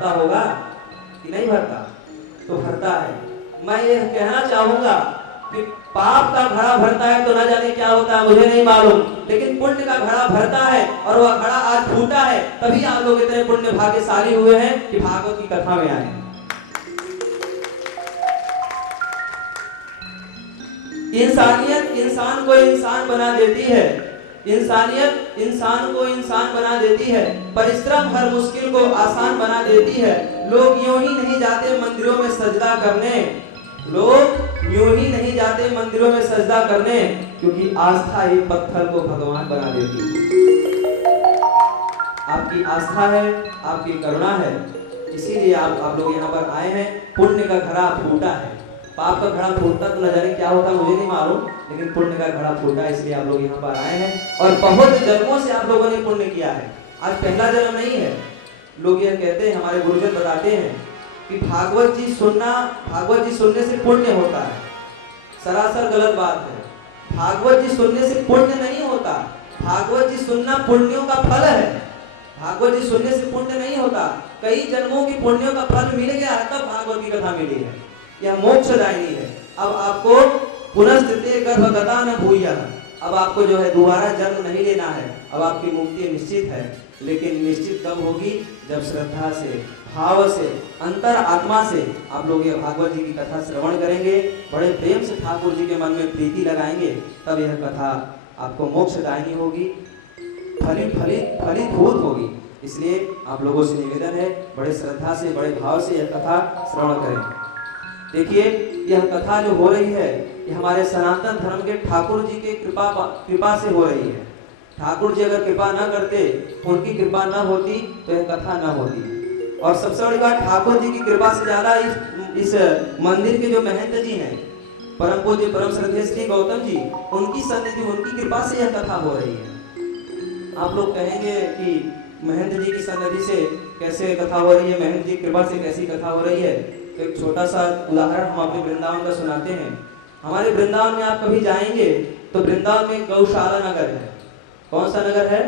भरता होगा कि नहीं भरता? तो भरता है। मैं ये कहना चाहूंगा कि पाप का घड़ा भरता है तो ना जाने क्या होता है, मुझे नहीं मालूम, लेकिन पुण्य का घड़ा भरता है और वह घड़ा आज फूटा है, तभी आप लोग इतने पुण्य भाग्यशाली हुए हैं कि भागवत की कथा में आए। इंसानियत इंसान को इंसान बना देती है, इंसानियत इंसान को इंसान बना देती है, परिश्रम हर मुश्किल को आसान बना देती है। लोग यूं ही नहीं जाते मंदिरों में सजदा करने, लोग यूं ही नहीं जाते मंदिरों में सजदा करने, क्योंकि आस्था ही पत्थर को भगवान बना देती है। आपकी आस्था है, आपकी करुणा है, इसीलिए आप लोग यहाँ पर आए हैं। पुण्य का घड़ा फूटा है, पाप का घड़ा फूटता तो न जाने क्या होता मुझे नहीं मालूम, लेकिन पुण्य का घड़ा फूटा, इसलिए आप लोग यहाँ पर आए हैं और बहुत जन्मों से आप लोगों ने पुण्य किया है। आज पहला जन्म नहीं है। लोग यह कहते हैं, हमारे गुरुजन बताते हैं कि भागवत जी सुनने से पुण्य होता है। सरासर गलत बात है। भागवत जी सुनने से पुण्य नहीं होता, भागवत जी सुनना पुण्यों का फल है। भागवत जी सुनने से पुण्य नहीं होता, कई जन्मों की पुण्यों का फल मिल गया है तब भागवत की कथा मिली है। यह मोक्षदायिनी है। अब आपको पुनस्थिते गर्भगता न भूयः, अब आपको जो है दोबारा जन्म नहीं लेना है, अब आपकी मुक्ति निश्चित है। लेकिन निश्चित कब होगी? जब श्रद्धा से, भाव से, अंतर आत्मा से आप लोग ये भागवत जी की कथा श्रवण करेंगे, बड़े प्रेम से ठाकुर जी के मन में प्रीति लगाएंगे, तब यह कथा आपको मोक्षदायिनी होगी, फलीभूत होगी। इसलिए आप लोगों से निवेदन है, बड़े श्रद्धा से, बड़े भाव से यह कथा श्रवण करें। देखिए, यह कथा जो हो रही है, ये हमारे सनातन धर्म के ठाकुर जी के कृपा से हो रही है। ठाकुर जी अगर कृपा न करते, उनकी कृपा न होती तो यह कथा न होती। और सबसे बड़ी बात, ठाकुर जी की कृपा से ज्यादा इस मंदिर के जो महंत जी हैं, परम पूज्य परम श्रद्धेय श्री गौतम जी, उनकी सन्निधि, उनकी कृपा से यह कथा हो रही है। आप लोग कहेंगे कि महंत जी की सन्निधि से कैसे कथा हो रही है, महंत जी की कृपा से कैसी कथा हो रही है? तो एक छोटा सा उदाहरण हम अपने वृंदावन का सुनाते हैं। हमारे वृंदावन में आप कभी जाएंगे तो वृंदावन में गौशाला नगर है। कौन सा नगर है?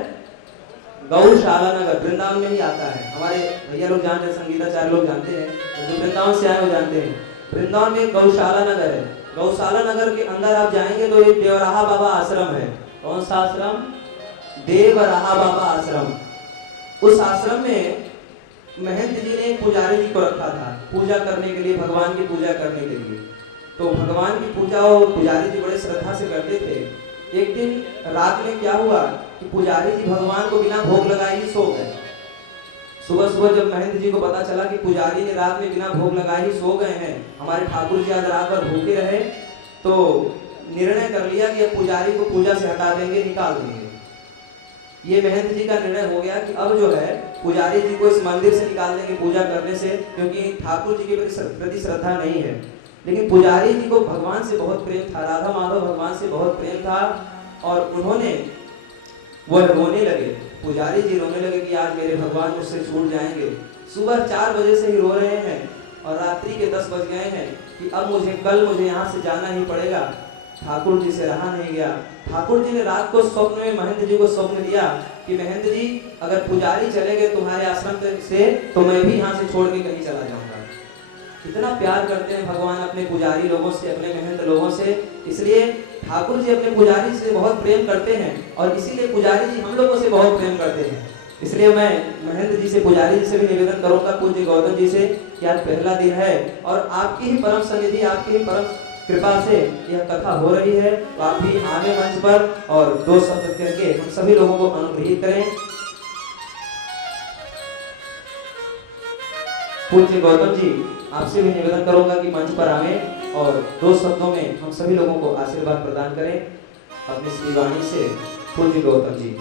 गौशाला नगर, वृंदावन में ही आता है। हमारे भैया लोग जानते हैं, संगीताचार्य लोग जानते हैं, जो वृंदावन से आए वो जानते हैं। वृंदावन में एक गौशाला नगर है। गौशाला नगर के अंदर आप जाएंगे तो एक देवराहा बाबा आश्रम है। कौन सा आश्रम? देवराहा बाबा आश्रम। उस आश्रम में महंत जी ने पुजारी जी को रखा था पूजा करने के लिए, भगवान की पूजा करने के लिए। तो भगवान की पूजा वो पुजारी जी बड़े श्रद्धा से करते थे। एक दिन रात में क्या हुआ कि पुजारी जी भगवान को बिना भोग लगाए ही सो गए। सुबह सुबह जब महंत जी को पता चला कि पुजारी ने रात में बिना भोग लगाए ही सो गए हैं, हमारे ठाकुर जी आज रात भर भूखे रहे, तो निर्णय कर लिया कि अब पुजारी को पूजा से हटा देंगे, निकाल देंगे। ये महंत जी का निर्णय हो गया कि अब जो है पुजारी जी को इस मंदिर से निकाल देंगे पूजा करने से, क्योंकि ठाकुर जी के प्रति श्रद्धा नहीं है। लेकिन पुजारी जी को भगवान से बहुत प्रेम था, राधा माधव भगवान से बहुत प्रेम था, और उन्होंने वह रोने लगे, पुजारी जी रोने लगे कि आज मेरे भगवान मुझसे छूट जाएंगे। सुबह 4 बजे से ही रो रहे हैं और रात्रि के 10 बज गए हैं कि अब कल मुझे यहाँ से जाना ही पड़ेगा। ठाकुर जी से रहा नहीं गया। ठाकुर जी ने रात को स्वप्न में महंत जी को स्वप्न दिया कि महंत जी अगर पुजारी चले गए तुम्हारे आश्रम से तो मैं भी यहाँ से छोड़ के कहीं चला जाऊंगा। इतना प्यार करते हैं भगवान अपने पुजारी लोगों से, अपने महंत लोगों से, इसलिए ठाकुर जी अपने पुजारी से बहुत प्रेम करते हैं और इसीलिए पुजारी जी हम लोगों से बहुत प्रेम करते हैं। इसलिए मैं महंत जी से, पुजारी जी से भी निवेदन करूंगा, पूज्य गौतम जी से, कि आज पहला दिन है और आपकी ही परम सन्निधि, आपकी ही परम कृपा से यह कथा हो रही है, तो आप भी आगे मंच पर और 2 शब्द करके हम सभी लोगों को अनुग्रहित करें। पूज्य गौतम जी, आपसे भी निवेदन करूंगा कि मंच पर आए और 2 शब्दों में हम सभी लोगों को आशीर्वाद प्रदान करें अपनी श्री वाणी से। पूज्य गौतम जी।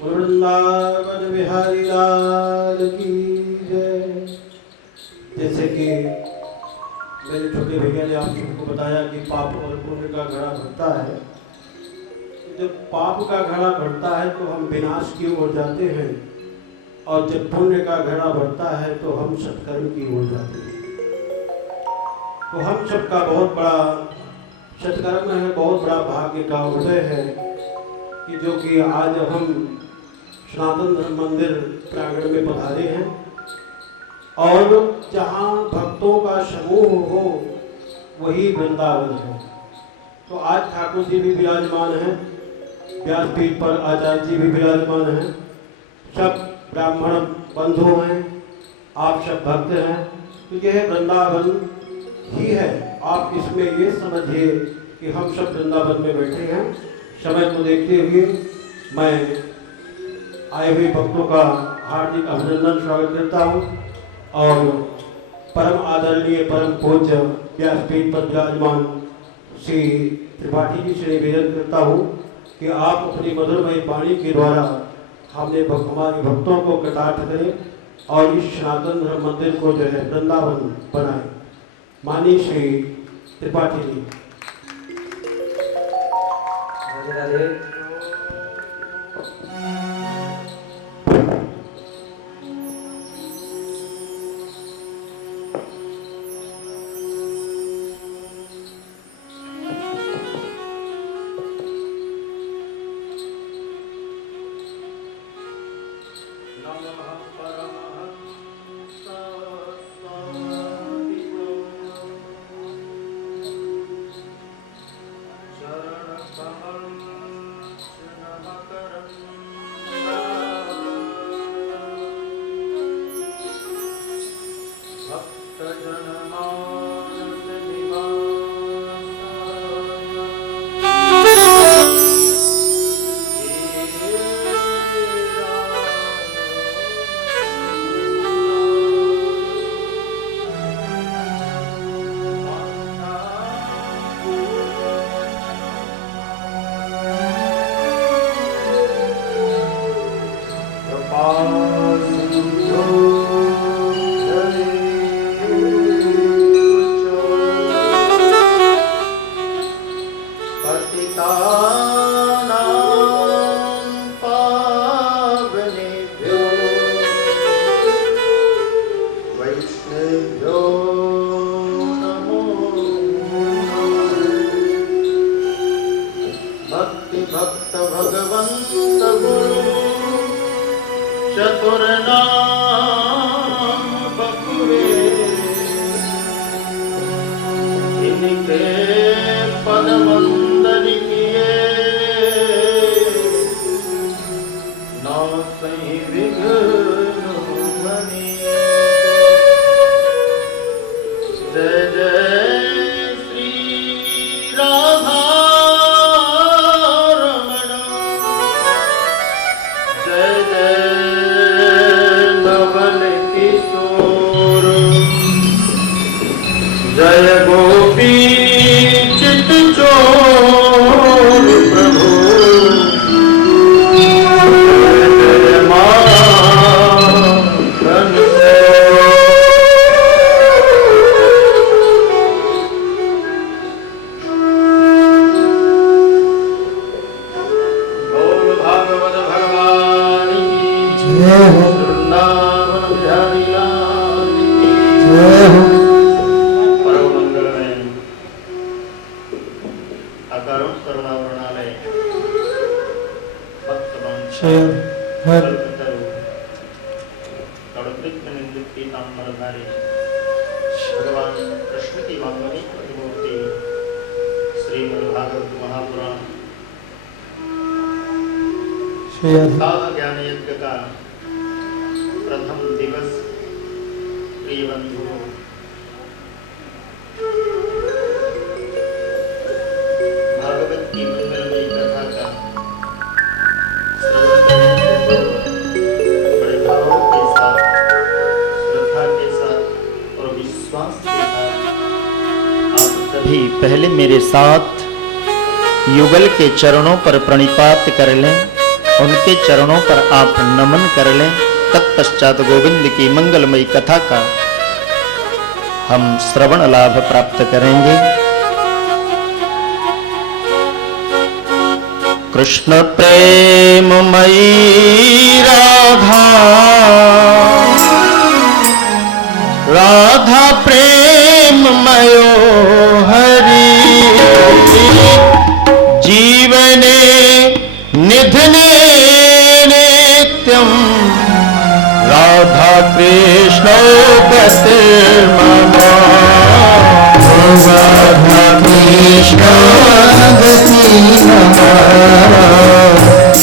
वृंदावन बिहारी लाल की जय। जैसे कि मेरे छोटे भैया ने आप सबको बताया कि पाप और पुण्य का घड़ा भरता है। जब पाप का घड़ा भरता है तो हम विनाश की ओर जाते हैं, और जब पुण्य का घड़ा भरता है तो हम सत्कर्म की ओर जाते हैं। तो हम सबका बहुत बड़ा सत्कर्म है, बहुत बड़ा भाग्य का उदय है कि जो कि आज हम सनातन धर्म मंदिर प्रांगण में पधारे हैं, और जहाँ भक्तों का समूह हो वही वृंदावन है। तो आज ठाकुर जी भी विराजमान हैं, व्यासपीठ पर आचार्य जी भी विराजमान हैं, सब ब्राह्मण बंधु हैं, आप सब भक्त हैं। तो यह वृंदावन ही है। आप इसमें ये समझिए कि हम सब वृंदावन में बैठे हैं। समय को देखते हुए मैं आए हुए भक्तों का हार्दिक अभिनंदन स्वागत करता हूँ, और परम आदरणीय परम पूज्य व्यासपीठ पर विराजमान श्री त्रिपाठी जी से निवेदन करता हूँ कि आप अपनी मधुरमय वाणी के द्वारा हमारे भक्तों को कटाक्ष करें और इस सनातन धर्म मंदिर को जो है वृंदावन बनाए। माननीय श्री त्रिपाठी जी। राधे राधे। ज्ञान यज्ञ का प्रथम दिवस प्रिय बंधुओं, भागवत की मंगलमयी कथा का श्रवण करने से बड़े भाव के साथ, श्रद्धा के साथ और विश्वास के साथ आप सभी पहले मेरे साथ युगल के चरणों पर प्रणिपात कर लें, उनके चरणों पर आप नमन कर लें। तत्पश्चात गोविंद की मंगलमयी कथा का हम श्रवण लाभ प्राप्त करेंगे। कृष्ण प्रेममयी राधा, राधा प्रेममयो हरि, जीवने निधने नित्यं राधा कृष्णौ गतिर्मम, राधा कृष्णौ गतिर्मम,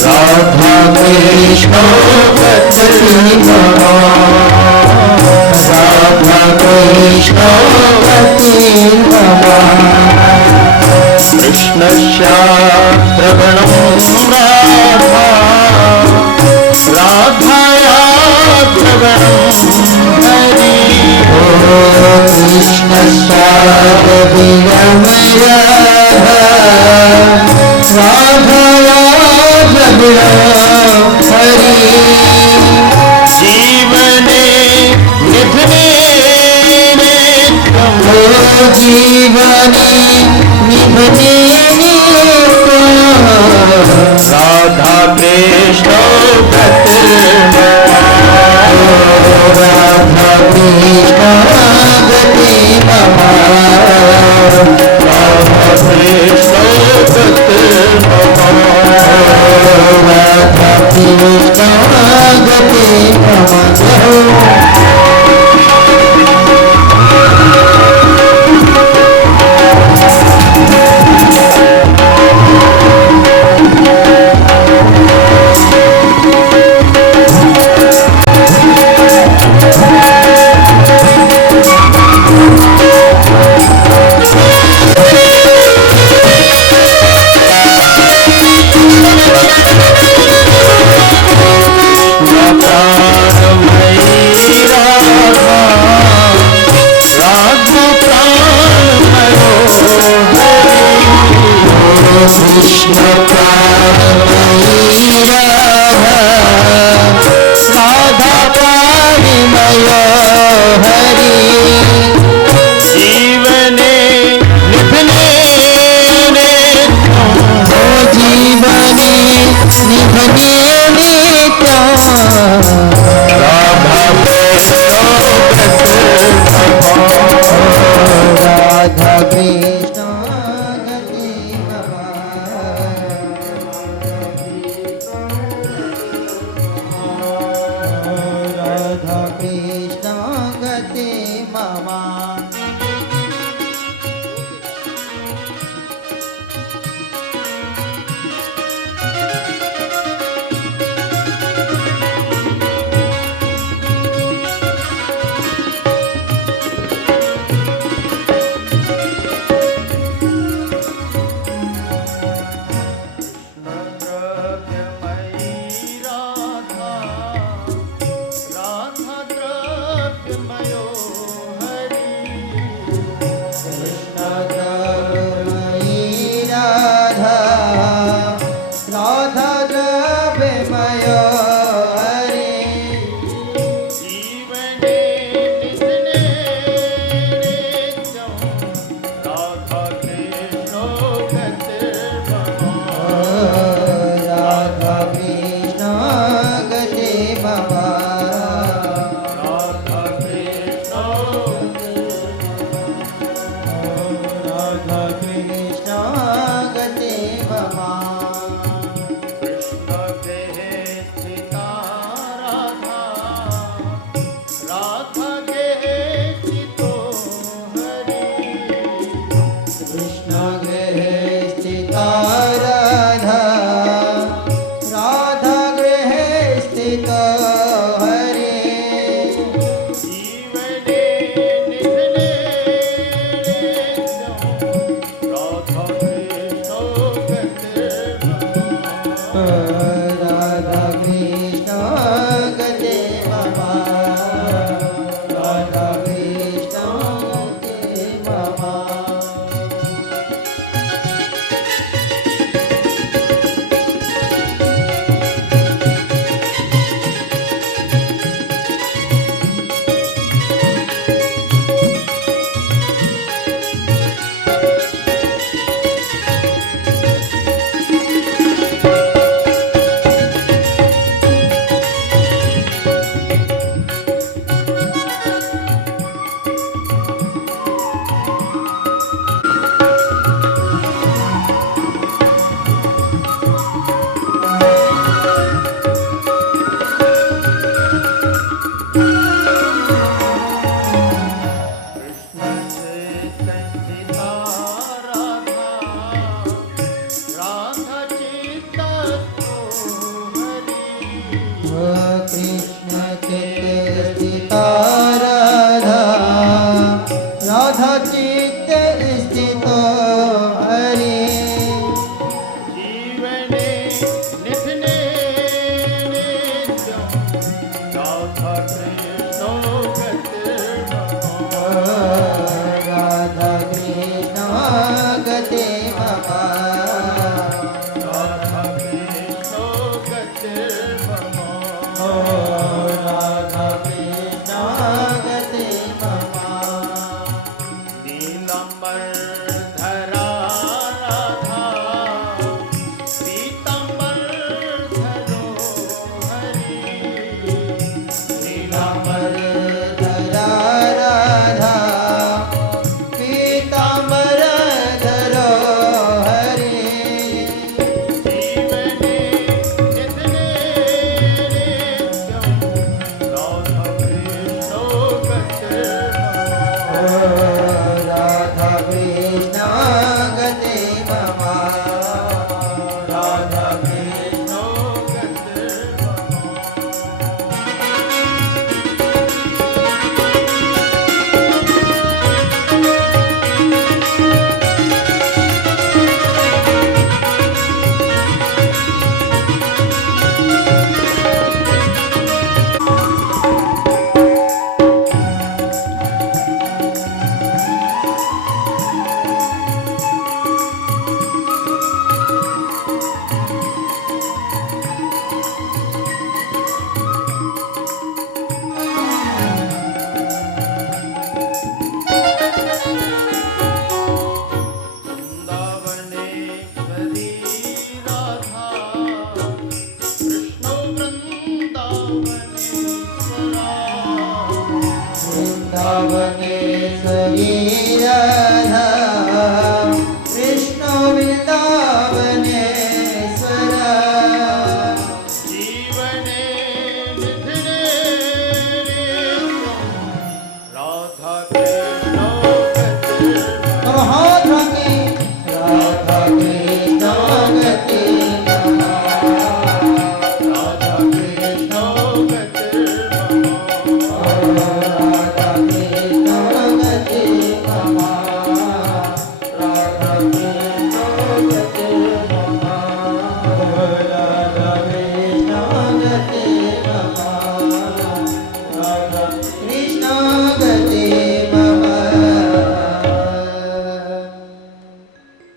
राधा कृष्णौ गतिर्मम, राधा कृष्णौ गतिर्मम। कृष्णस्याग्रगणं राधा, राधायाग्रगणं हरि, कृष्णस्याग्रगणं राधायाग्रगणं हरि, जीवने निधने नित्यं, जीवने निधने राधा कृष्ण गतिर्मम, राधा कृष्ण गतिर्मम, राधा कृष्ण गतिर्मम, राधा कृष्ण गतिर्मम।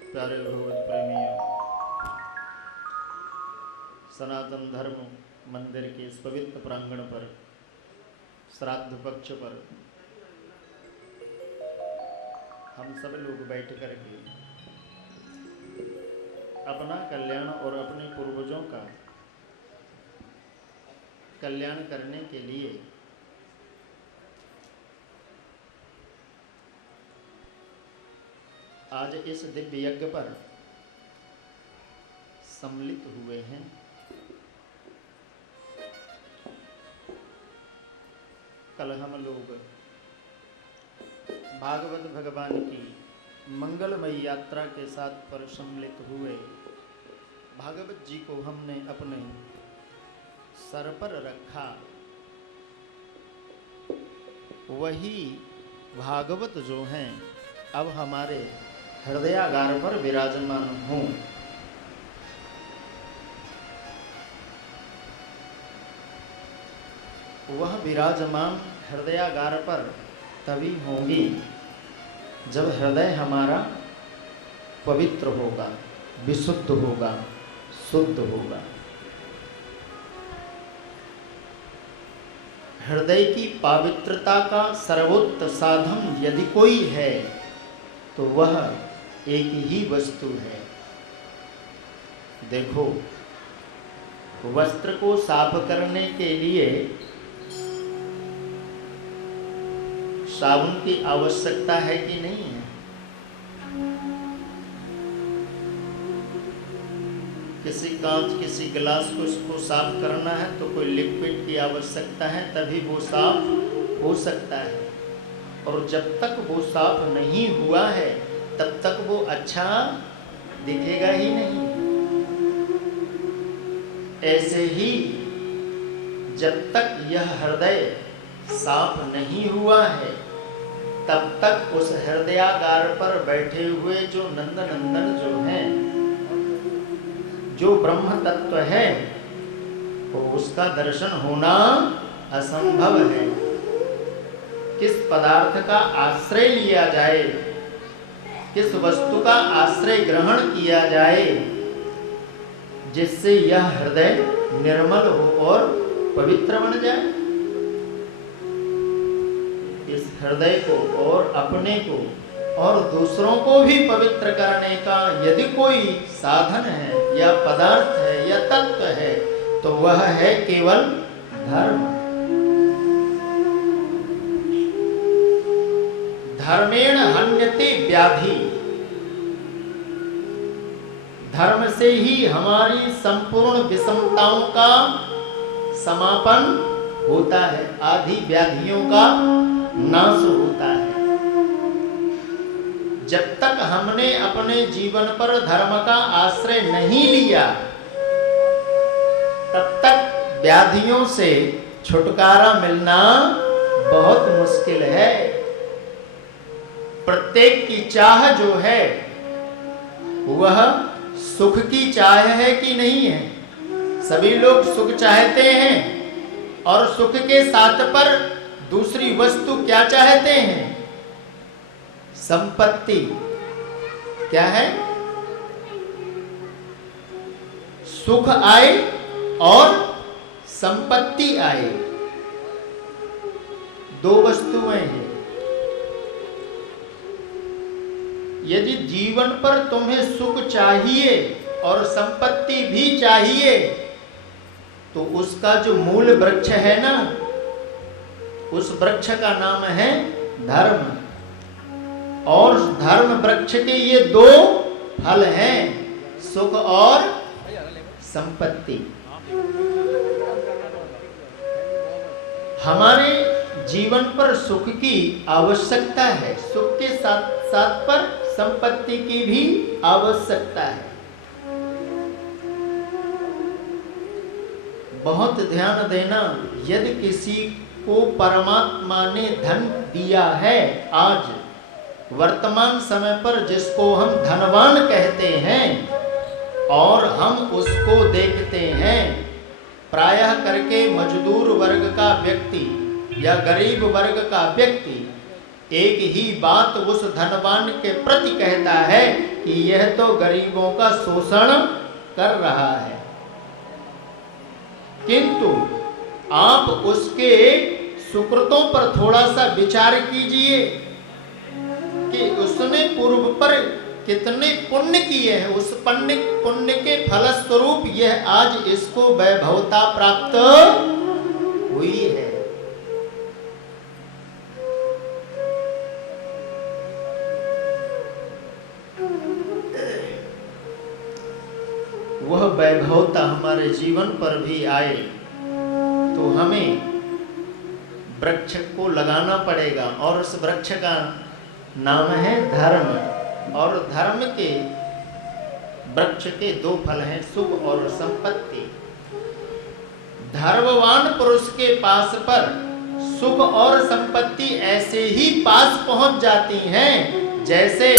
प्यारे भगवत प्रेमियों, सनातन धर्म मंदिर के इस पवित्र प्रांगण पर श्राद्ध पक्ष पर हम सब लोग बैठ कर के अपना कल्याण और अपने पूर्वजों का कल्याण करने के लिए आज इस दिव्य यज्ञ पर सम्मिलित हुए हैं। कल हम लोग भागवत भगवान की मंगलमयी यात्रा के साथ पर सम्मिलित हुए। भागवत जी को हमने अपने सर पर रखा। वही भागवत जो हैं अब हमारे हृदयागार पर विराजमान हों। वह विराजमान हृदयागार पर तभी होंगी जब हृदय हमारा पवित्र होगा, विशुद्ध होगा, शुद्ध होगा। हृदय की पवित्रता का सर्वोत्तम साधन यदि कोई है तो वह एक ही वस्तु है। देखो, वस्त्र को साफ करने के लिए साबुन की आवश्यकता है कि नहीं है? किसी कांच, किसी गिलास को इसको साफ करना है तो कोई लिक्विड की आवश्यकता है, तभी वो साफ हो सकता है। और जब तक वो साफ नहीं हुआ है तब तक वो अच्छा दिखेगा ही नहीं। ऐसे ही जब तक यह हृदय साफ नहीं हुआ है तब तक उस हृदयागार पर बैठे हुए जो नंदनंदन जो हैं, जो ब्रह्म तत्व है, वो उसका दर्शन होना असंभव है। किस पदार्थ का आश्रय लिया जाए, किस वस्तु का आश्रय ग्रहण किया जाए जिससे यह हृदय निर्मल हो और पवित्र बन जाए। इस हृदय को और अपने को और दूसरों को भी पवित्र करने का यदि कोई साधन है या पदार्थ है या तत्व है तो वह है केवल धर्म। धर्मेण हन्यते व्याधि। धर्म से ही हमारी संपूर्ण विषमताओं का समापन होता है, आदि व्याधियों का नाश होता है। जब तक हमने अपने जीवन पर धर्म का आश्रय नहीं लिया तब तक व्याधियों से छुटकारा मिलना बहुत मुश्किल है। प्रत्येक की चाह जो है वह सुख की चाह है कि नहीं है? सभी लोग सुख चाहते हैं और सुख के साथ पर दूसरी वस्तु क्या चाहते हैं? संपत्ति। क्या है? सुख आए और संपत्ति आए, दो वस्तुएं हैं। यदि जीवन पर तुम्हें सुख चाहिए और संपत्ति भी चाहिए तो उसका जो मूल वृक्ष है ना, उस वृक्ष का नाम है धर्म। और धर्म वृक्ष के ये दो फल हैं, सुख और संपत्ति। हमारे जीवन पर सुख की आवश्यकता है, सुख के साथ साथ पर संपत्ति की भी आवश्यकता है। बहुत ध्यान देना, यदि किसी को परमात्मा ने धन दिया है, आज वर्तमान समय पर जिसको हम धनवान कहते हैं, और हम उसको देखते हैं प्रायः करके मजदूर वर्ग का व्यक्ति या गरीब वर्ग का व्यक्ति एक ही बात उस धनवान के प्रति कहता है कि यह तो गरीबों का शोषण कर रहा है, किंतु आप उसके सुकृतों पर थोड़ा सा विचार कीजिए कि उसने पूर्व पर कितने पुण्य किए हैं। उस पुण्य के फलस्वरूप यह आज इसको वैभवता प्राप्त हुई है। वह वैभवता हमारे जीवन पर भी आए तो हमें वृक्ष को लगाना पड़ेगा, और उस वृक्ष का नाम है धर्म। और धर्म के वृक्ष के दो फल हैं, सुख और संपत्ति। धर्मवान पुरुष के पास पर सुख और संपत्ति ऐसे ही पास पहुंच जाती हैं जैसे